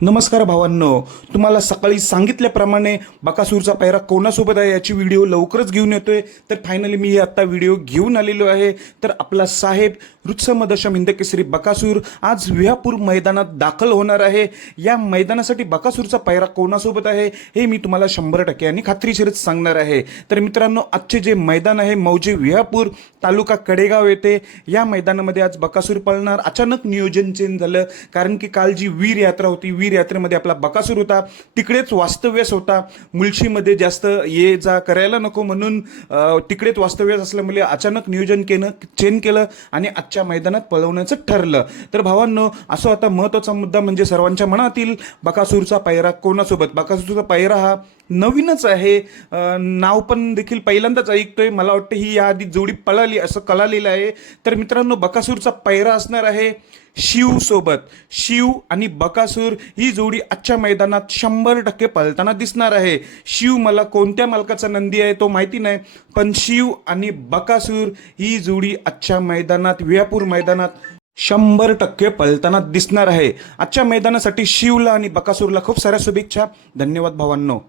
नमस्कार भावांनो तुम्हाला सकाळी सांगितल्याप्रमाणे बकासूरचा पायरा कोणासोबत आहे याची व्हिडिओ लवकरच घेऊन येतोय. तर फायनली मी आत्ता व्हिडिओ घेऊन आलेलो आहे. तर आपला साहेब रुत्समदशम हिंदकेसरी बकासूर आज विहापूर मैदानात दाखल होणार आहे. या मैदानासाठी बकासूरचा पायरा कोणासोबत आहे हे मी तुम्हाला शंभर टक्के आणि खात्रीशीरच सांगणार आहे. तर मित्रांनो आजचे जे मैदान आहे मौजे विहापूर तालुका कडेगाव येथे या मैदानामध्ये आज बकासूर पळणार. अचानक नियोजन चेंज झालं कारण की काल जी वीर यात्रा होती वीर यात्रेमध्ये आपला बकासूर होता. तिकडेच वास्तव्यास होता. मुळशीमध्ये जास्त ये जा करायला नको म्हणून तिकडेच वास्तव्यास असल्यामुळे म्हणजे अचानक नियोजन केलं चेन केलं आणि आजच्या मैदानात पळवण्याचं ठरलं. तर भावांनो असं आता महत्त्वाचा मुद्दा म्हणजे सर्वांच्या मनातील बकासूरचा पायरा कोणासोबत? बकासूरचा पायरा हा नवीनच आहे. नाव पण देखील पहिल्यांदाच ऐकतोय. मला वाटतं ही याआधी जोडी पळाली असं कळालेलं आहे. तर मित्रांनो बकासूरचा पायरा असणार आहे. शिवसोबत शिव आणि बकासूर ही जोडी आजच्या मैदानात शंभर टक्के पळताना दिसणार आहे. शिव मला कोणत्या मालकाचा नंदी आहे तो माहिती नाही पण शिव आणि बकासूर ही जोडी आजच्या मैदानात वियापूर मैदानात शंभर टक्के पळताना दिसणार आहे. आजच्या मैदानासाठी शिवला आणि बकासूरला खूप साऱ्या शुभेच्छा. धन्यवाद भावांनो.